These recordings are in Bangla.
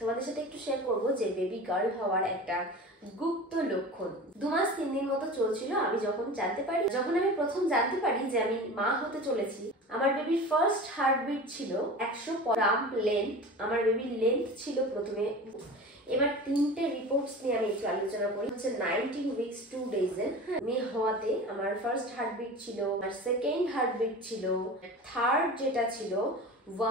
তোমাদের সাথে একটু শেয়ার করব যে বেবি গার্ল হওয়ার একটা গুপ্ত লক্ষণ। 2 মাস 3 দিন মতো চলছিল যখন আমি প্রথম জানতে পারি যে আমি মা হতে চলেছি। আমার বেবির ফার্স্ট হার্টবিট ছিল 100 গ্রাম লেন্থ। আমার বেবির লেন্থ ছিল প্রথমে। এবার 3টে রিপোর্টস নিয়ে আমি একটু আলোচনা করি। হচ্ছে 19 উইকস 2 ডেজ মেয়ে হওয়াতে আমার ফার্স্ট হার্টবিট ছিল, আর সেকেন্ড হার্টবিট ছিল, থার্ড যেটা ছিল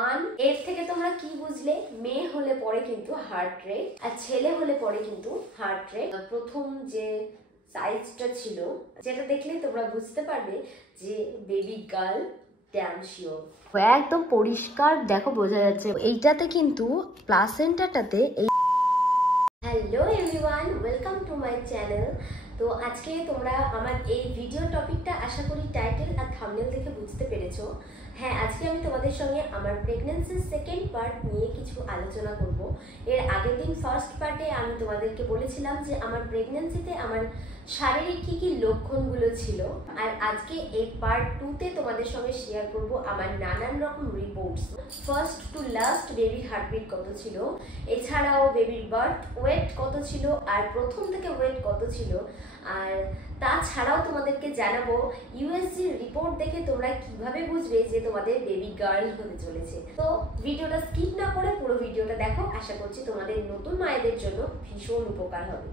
1। এর থেকে তোমরা কি বুঝলে? মেয়ে হলে পরে কিন্তু হার্ট রেট, আর ছেলে হলে পরে কিন্তু হার্ট রেট। প্রথম যে সাইজটা ছিল, যেটা দেখলে তোমরা বুঝতে পারবে যে বেবি গার্ল ড্যাম শিওর। একদম পরিষ্কার দেখো, বোঝা যাচ্ছে। এইটাতে কিন্তু প্লাসেন্টাটাতে এই hello everyone, welcome to my channel. তো আজকে তোমরা আমার এই ভিডিও টপিকটা আশা করি টাইটেল আর থাম্বনেল দেখে বুঝতে পেরেছো। হ্যাঁ, আজকে আমি তোমাদের সঙ্গে আমার প্রেগন্যান্সির সেকেন্ড পার্ট নিয়ে কিছু আলোচনা করব। এর আগের দিন ফার্স্ট পার্টে আমি তোমাদেরকে বলেছিলাম যে আমার প্রেগন্যান্সিতে আমার শারীরিক কি লক্ষণগুলো ছিল, আর আজকে এই পার্ট 2তে তোমাদের সঙ্গে শেয়ার করব আমার নানান রকম রিপোর্টস। ফার্স্ট টু লাস্ট বেবির হার্টবিট কত ছিল, এছাড়াও বেবির বার্থ ওয়েট কত ছিল, আর প্রথম থেকে ওয়েট কত ছিল, আর তাছাড়াও তোমাদেরকে জানাবো ইউএসজির রিপোর্ট দেখে তোমরা কিভাবে বুঝবে যে তোমাদের বেবি গার্ল হতে চলেছে। তো ভিডিওটা স্কিপ না করে পুরো ভিডিওটা দেখো, আশা করছি তোমাদের নতুন মায়েদের জন্য ভীষণ উপকার হবে।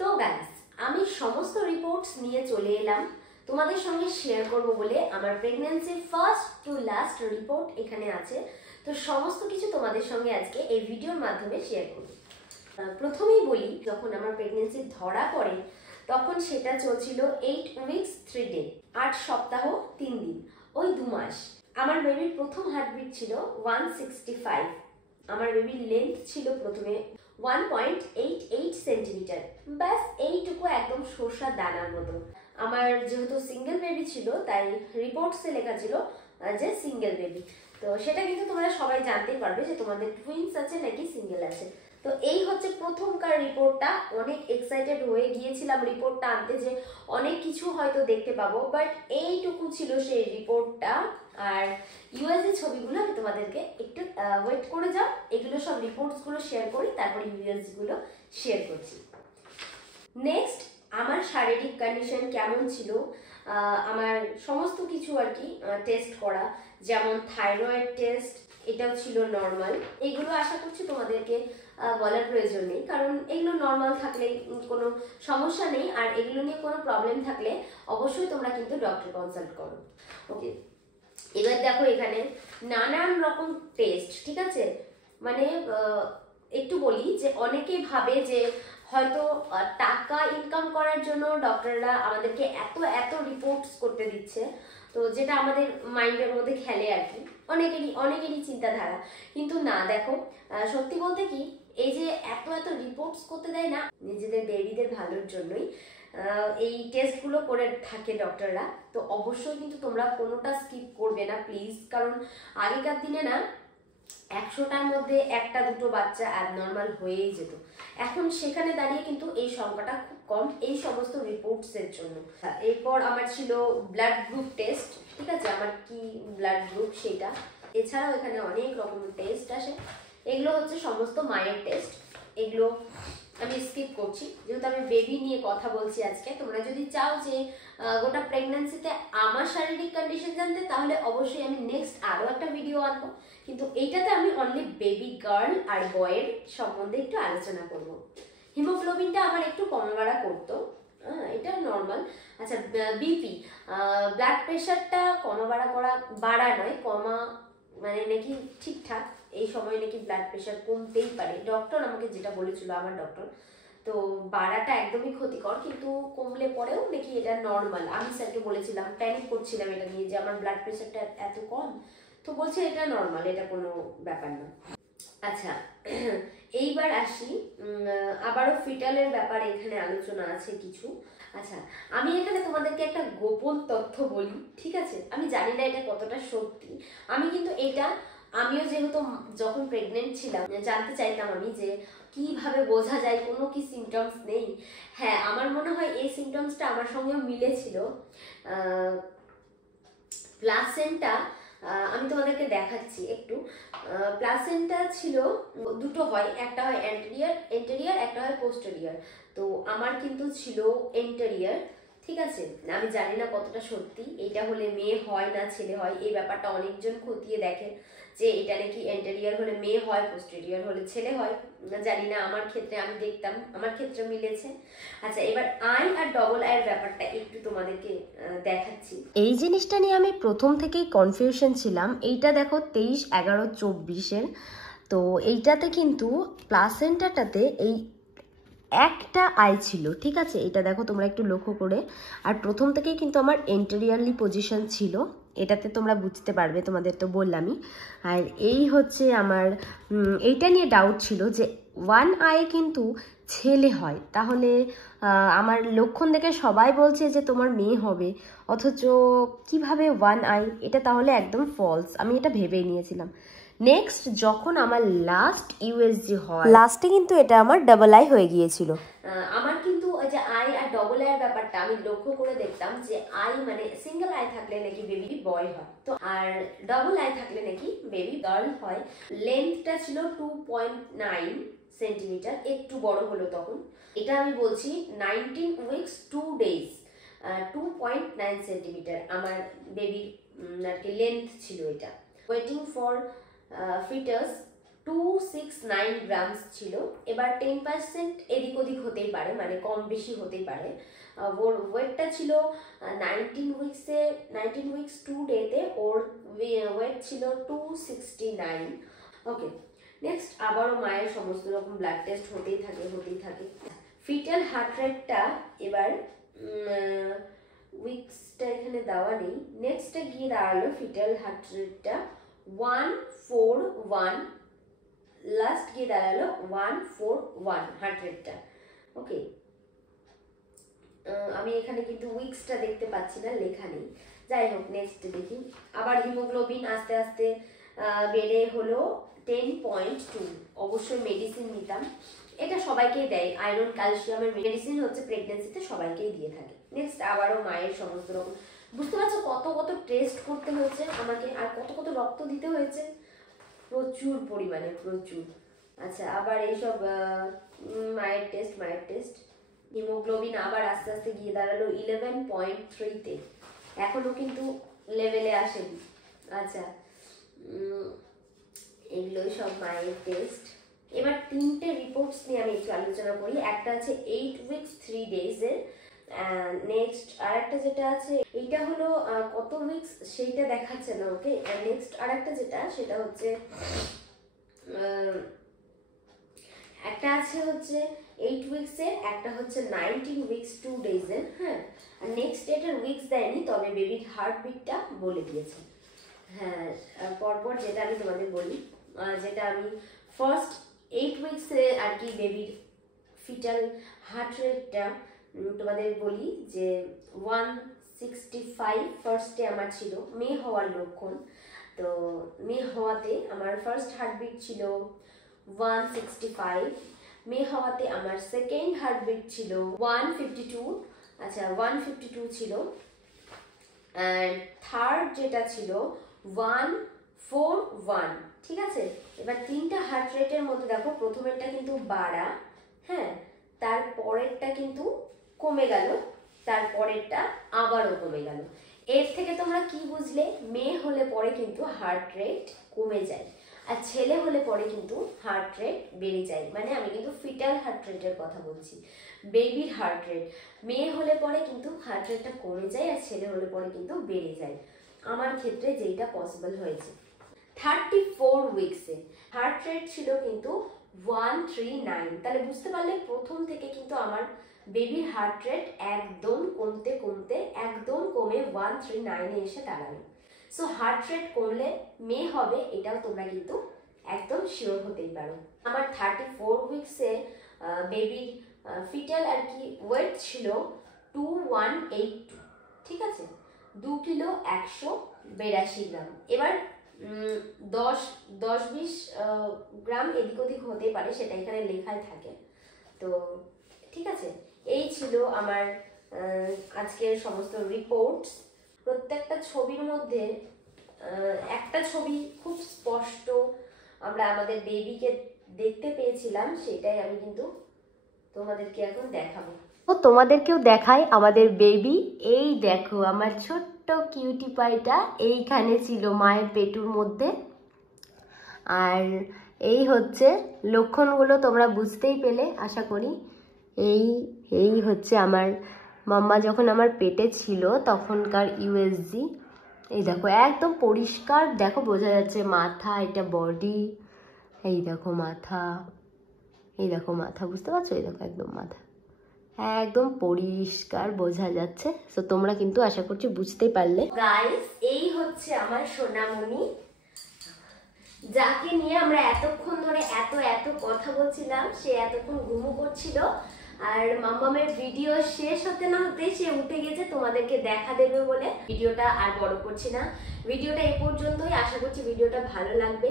তো গাইস, আমি সমস্ত রিপোর্টস নিয়ে চলে এলাম তোমাদের সঙ্গে শেয়ার করব বলে। আমার প্রেগন্যান্সির ফার্স্ট টু লাস্ট রিপোর্ট এখানে আছে। তো সমস্ত কিছু তোমাদের সঙ্গে আজকে এই ভিডিওর মাধ্যমে শেয়ার করব। প্রথমেই বলি, যখন আমার প্রেগন্যান্সি ধরা পড়ে তখন সেটা চলছিল 8 উইকস 3 ডে, 8 সপ্তাহ 3 দিন, ওই 2 মাস। আমার বেবির প্রথম হার্টবিট ছিল 165। আমার বেবির লেন্থ ছিল প্রথমে 1.88 সেন্টিমিটার। ব্যাস এইটুকু, একদম সরষা দানার মতো। আমার যেহেতু সিঙ্গেল বেবি ছিল তাই রিপোর্টসে লেখা ছিল যে সিঙ্গেল বেবি। তো সেটা কিন্তু তোমরা সবাই জানতেই পারবে যে তোমাদের টুইন্স আছে নাকি সিঙ্গেল আছে। তো এই হচ্ছে প্রথমকার রিপোর্টটা। অনেক এক্সাইটেড হয়ে গিয়েছিলাম রিপোর্টটা আনতে, যে অনেক কিছু হয়তো দেখতে পাবো, বাট এইটুকু ছিল সেই রিপোর্টটা। আর ইউএসএ ছবিগুলো আমি তোমাদেরকে একটু ওয়েট করে যাও, এগুলো সব রিপোর্টসগুলো শেয়ার করি, তারপর ইউএসএ গুলো শেয়ার করছি। নেক্সট, আমার শারীরিক কন্ডিশন কেমন ছিল, আমার সমস্ত কিছু আর কি টেস্ট করা, যেমন থাইরয়েড টেস্ট, এটাও ছিল নর্মাল। এগুলো আশা করছি তোমাদেরকে বলার প্রয়োজন নেই, কারণ এগুলো নর্মাল থাকলে কোনো সমস্যা নেই, আর এগুলো নিয়ে কোনো প্রবলেম থাকলে অবশ্যই তোমরা কিন্তু ডক্টর কনসাল্ট করো। ওকে, এবার দেখো এখানে নানান রকম টেস্ট, ঠিক আছে। মানে একটু বলি যে অনেকে ভাবে যে হয়তো টাকা ইনকাম করার জন্য ডক্টররা আমাদেরকে এত এত রিপোর্টস করতে দিচ্ছে, তো যেটা আমাদের মাইন্ডের মধ্যে খেলে আর কি, অনেকেরই চিন্তাধারা। কিন্তু না, দেখো সত্যি বলতে কি, এই যে এত এত রিপোর্টস করতে দেয় না, নিজেদের বেবিদের ভালোর জন্যই এই টেস্টগুলো করে থাকে ডক্টররা। তো অবশ্যই কিন্তু তোমরা কোনোটা স্কিপ করবে না প্লিজ, কারণ আগেকার দিনে না 100টার মধ্যে 1-2 বাচ্চা অ্যাবনর্মাল হয়েই যেত। এখন সেখানে দাঁড়িয়ে কিন্তু এই সংখ্যাটা খুব কম এই সমস্ত রিপোর্টসের জন্য। এরপর আমার ছিল ব্লাড গ্রুপ টেস্ট, ঠিক আছে, আমার কি ব্লাড গ্রুপ সেটা। এছাড়াও এখানে অনেক রকমের টেস্ট আসে, এগুলো হচ্ছে সমস্ত মায়ের টেস্ট। এগুলো আমি স্কিপ করছি, যেহেতু আমি বেবি নিয়ে কথা বলছি আজকে। তোমরা যদি চাও যে গোটা প্রেগন্যান্সিতে আমার শারীরিক কন্ডিশন জানতে, তাহলে অবশ্যই আমি নেক্সট আরও একটা ভিডিও আনবো, কিন্তু এইটাতে আমি অনলি বেবি গার্ল আর বয়ের সম্বন্ধে একটু আলোচনা করব। হিমোগ্লোবিনটা আমার একটু কমে বাড়া করতো, এটা নর্মাল। আচ্ছা, বিপি, ব্লাড প্রেশারটা বাড়া নয়, কমা, মানে নাকি ঠিকঠাক। এই সময় নাকি ব্লাড প্রেশার কমতেই পারে, ডক্টর আমাকে যেটা বলেছিল আমার ডক্টর। তো বাড়াটা একদমই ক্ষতিকর, কিন্তু কমলে পরেও নাকি এটা নর্মাল। আমি স্যারকে বলেছিলাম, প্যানিক করছিলাম এটা নিয়ে যে আমার ব্লাড প্রেশারটা এত কম, তো বলছে এটা নর্মাল, এটা কোনো ব্যাপার না। আচ্ছা, এইবার আসি, আবারও ফিটালের ব্যাপারে এখানে আলোচনা আছে কিছু। আচ্ছা, আমি এখানে তোমাদেরকে একটা গোপন তথ্য বলি, ঠিক আছে। আমি জানি না এটা কতটা সত্যি। আমিও যেহেতু যখন প্রেগনেন্ট ছিলাম জানতে চাইতাম আমি যে কিভাবে বোঝা যায় কোনো কি সিমটমস নেই। হ্যাঁ, আমার মনে হয় এই সিমটমসটা আমার সঙ্গেও মিলেছিল। প্লাসেন্টা আমি তোমাদেরকে দেখাচ্ছি একটু। প্লাসেন্টা ছিল দুটো হয়, একটা হয় এন্টেরিয়ার, একটা হয় পোস্টেরিয়ার। তো আমার কিন্তু ছিল এন্টেরিয়ার, ঠিক আছে। আমি জানি না কতটা সত্যি, এটা হলে মেয়ে হয় না ছেলে হয়, এই ব্যাপারটা অনেকজন খতিয়ে দেখে যে এটা নাকি এন্টেরিয়ার হলে মেয়ে হয়, পোস্টেরিয়ার হলে ছেলে হয়। জানি না, আমার ক্ষেত্রে আমি দেখতাম আমার ক্ষেত্রে মিলেছে। আচ্ছা, এবার আই আর ডবল আই এর ব্যাপারটা একটু তোমাদেরকে দেখাচ্ছি। এই জিনিসটা নিয়ে আমি প্রথম থেকেই কনফিউশন ছিলাম। এইটা দেখো 23/11/24-এর। তো এইটাতে কিন্তু প্লাসেন্টাটাতে এই একটা আই ছিল, ঠিক আছে। এটা দেখো তোমরা একটু লক্ষ্য করে। আর প্রথম থেকেই কিন্তু আমার এন্টেরিয়ারলি পজিশন ছিল, এটাতে তোমরা বুঝতে পারবে, তোমাদের তো বললামই। আর এই হচ্ছে আমার এইটা নিয়ে ডাউট ছিল যে ওয়ান আই কিন্তু ছেলে হয়, তাহলে আমার লক্ষণ দেখে সবাই বলছে যে তোমার মেয়ে হবে, অথচ কিভাবে ওয়ান আই, এটা তাহলে একদম ফলস, আমি এটা ভেবেই নিয়েছিলাম। নেক্সট যখন আমার লাস্ট ইউএসজি হয়, লাস্টে কিন্তু এটা আমার ডাবল আই হয়ে গিয়েছিল। আমার কিন্তু ওই যে আই আর ডবল আই এর ব্যাপারটা আমি লক্ষ্য করে দেখতাম যে আই মানে সিঙ্গেল আই থাকলে নাকি বেবি বয় হয়, তো আর ডবল আই থাকলে নাকি বেবি গার্ল হয়। লেন্থটা ছিল 2.9 সেন্টিমিটার, একটু বড় হলো তখন। এটা আমি বলছি 19 উইকস 2 ডেজ, 2.9 সেন্টিমিটার আমার বেবির আর কি লেন্থ ছিল। এটা ওয়েটিং ফর ফিটাস 269 গ্রামস ছিল। এবার 10% এদিক ওদিক হতেই পারে, মানে কম বেশি হতেই পারে। ওর ওয়েটটা ছিল 19 উইকস 2 ডেতে ওর ওয়েট ছিল 269। ওকে, নেক্সট আবারও মায়ের সমস্ত রকম ব্লাড টেস্ট হতেই থাকে। ফিটাল হার্ট রেটটা এবার উইকসটা এখানে দেওয়া নেই, নেক্সটে গিয়ে দাঁড়ালো ফিটাল হার্ট রেটটা 141, লাস্ট গিয়ে দাঁড়ালো 141 হার্ট রেটটা। ওকে, আমি এখানে কিন্তু উইকসটা দেখতে পাচ্ছি না, লেখা নেই। যাই হোক, নেক্সট দেখি। আবার হিমোগ্লোবিন আস্তে আস্তে বেড়ে হলো 10.2। অবশ্যই মেডিসিন নিতাম, এটা সবাইকেই দেয়, আয়রন ক্যালসিয়ামের মেডিসিন হচ্ছে প্রেগনেন্সিতে সবাইকেই দিয়ে থাকে। নেক্সট আবারও মায়ের সমস্ত রকম, বুঝতে পারছো কত কত টেস্ট করতে হয়েছে আমাকে, আর কত কত রক্ত দিতে হয়েছে, প্রচুর পরিমাণে, প্রচুর। আচ্ছা, আবার এইসব মায়ের টেস্ট হিমোগ্লোবিন আবার আস্তে আস্তে গিয়ে দাঁড়ালো 11.3-তে, এখনো কিন্তু লেভেলে আসেনি। আচ্ছা, এগুলোই সব মায়ের টেস্ট। এবার তিনটে রিপোর্টস নিয়ে আমি একটু আলোচনা করি। একটা আছে 8 উইকস 3 ডেজের, নেক্সট আর একটা যেটা আছে এইটা হলো কত উইকস সেইটা দেখাচ্ছে না, ওকে। নেক্সট আর একটা যেটা সেটা হচ্ছে একটা আছে হচ্ছে 8 উইকসের, একটা হচ্ছে 19 উইকস 2 ডেজের। হ্যাঁ, আর নেক্সট এটার উইকস দেয়নি, তবে বেবির হার্টবিটটা বলে দিয়েছে। হ্যাঁ, পরপর যেটা আমি তোমাদের বলি, যেটা আমি ফার্স্ট 8 উইকসে আর কি বেবির ফিটাল হার্ট রেটটা তোমাদের বলি যে 165 ফার্স্টে আমার ছিল, মেয়ে হওয়ার লক্ষণ। তো মেয়ে হওয়াতে আমার ফার্স্ট হার্টবিট ছিল 165, মেয়ে হওয়াতে আমার সেকেন্ড হার্টবিট ছিল 152। আচ্ছা, 152 ছিল। অ্যান্ড থার্ড যেটা ছিল 141, ঠিক আছে। এবার তিনটা হার্ট রেটের মধ্যে দেখো, প্রথমেরটা কিন্তু বাড়া, হ্যাঁ, তারপরেরটা কিন্তু কমে গেল, তারপরেরটা আবারও কমে গেল। এর থেকে তোমরা কি বুঝলে? মেয়ে হলে পরে কিন্তু হার্ট রেট কমে যায়, আর ছেলে হলে পরে কিন্তু হার্ট রেট বেড়ে যায়। মানে আমি কিন্তু ফিটাল হার্ট রেটের কথা বলছি, বেবির হার্ট রেট। মেয়ে হলে পরে কিন্তু হার্ট রেটটা কমে যায়, আর ছেলে হলে পরে কিন্তু বেড়ে যায়। আমার ক্ষেত্রে যেটা পসিবল হয়েছে। 34 উইকসে হার্ট রেট ছিল কিন্তু 139। তাহলে বুঝতে পারলে প্রথম থেকে কিন্তু আমার বেবির হার্ট রেট একদম কমতে কমতে একদম কমে 139-এ এসে দাঁড়ালো। সো হার্ট রেট কমলে মেয়ে হবে, এটাও তোমরা কিন্তু একদম শিওর হতেই পারো। আমার 34 উইকসে বেবির ফিটাল আর কি ওয়েট ছিল 2182, ঠিক আছে, 2 কিলো 182 গ্রাম। এবার 10-20 গ্রাম এদিক ওদিক হতে পারে, সেটা এখানে লেখাই থাকে। তো ঠিক আছে, এই ছিল আমার আজকের সমস্ত রিপোর্টস। প্রত্যেকটা ছবির মধ্যে একটা ছবি খুব স্পষ্ট আমরা আমাদের বেবিকে দেখতে পেয়েছিলাম, সেটাই আমি কিন্তু তোমাদেরকে এখন দেখাবো। তো তোমাদেরকেও দেখাই আমাদের বেবি। এই দেখো আমার ছোট্ট কিউটি পাইটা এইখানে ছিল মায়ের পেটুর মধ্যে। আর এই হচ্ছে লক্ষণগুলো, তোমরা বুঝতেই পেলে আশা করি। এই হচ্ছে আমার মাম্মা যখন আমার পেটে ছিল তখনকার ইউএসজি। এই দেখো একদম পরিষ্কার, দেখো বোঝা যাচ্ছে মাথা, এটা বডি, এই দেখো মাথা, এই দেখো মাথা, বুঝতে পারছো? এই দেখো একদম মাথা একদম পরিষ্কার বোঝা যাচ্ছে। তো তোমরা কিন্তু আশা করছি বুঝতেই পারলে। গাইস, এই হচ্ছে আমার সোনামণি, যাকে নিয়ে আমরা এতক্ষণ ধরে এত কথা বলছিলাম। সে এতক্ষণ ঘুমো করছিল, আর মাম্মামের ভিডিও শেষ হতে না হতে সে উঠে গেছে তোমাদেরকে দেখা দেবে বলে। ভিডিওটা আর বড় করছি না, ভিডিওটা এই পর্যন্তই। আশা করছি ভিডিওটা ভালো লাগবে।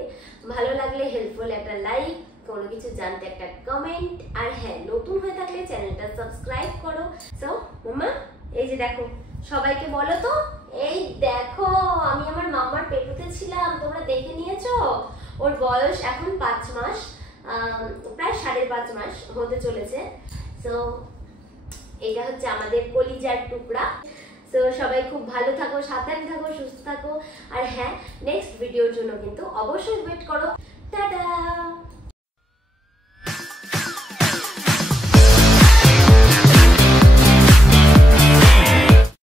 ভালো লাগলে হেল্পফুল একটা লাইক, কোনো কিছু জানতে একটা কমেন্ট, আর হ্যাঁ, নতুন হয়ে থাকলে চ্যানেলটা সাবস্ক্রাইব করো। সো মাম্মা, এই যে দেখো, সবাইকে বলো তো, এই দেখো আমি আমার মাম্মার পেটুতে ছিলাম, তোমরা দেখে নিয়েছো। ওর বয়স এখন 5 মাস, প্রায় 5.5 মাস হতে চলেছে। সো এটা হচ্ছে আমাদের কলিজার টুকরা। সো সবাই খুব ভালো থাকো, সাবধানে থাকো, সুস্থ থাকো। আর হ্যাঁ, নেক্সট ভিডিওর জন্য কিন্তু অবশ্যই ওয়েট করো। টাটা।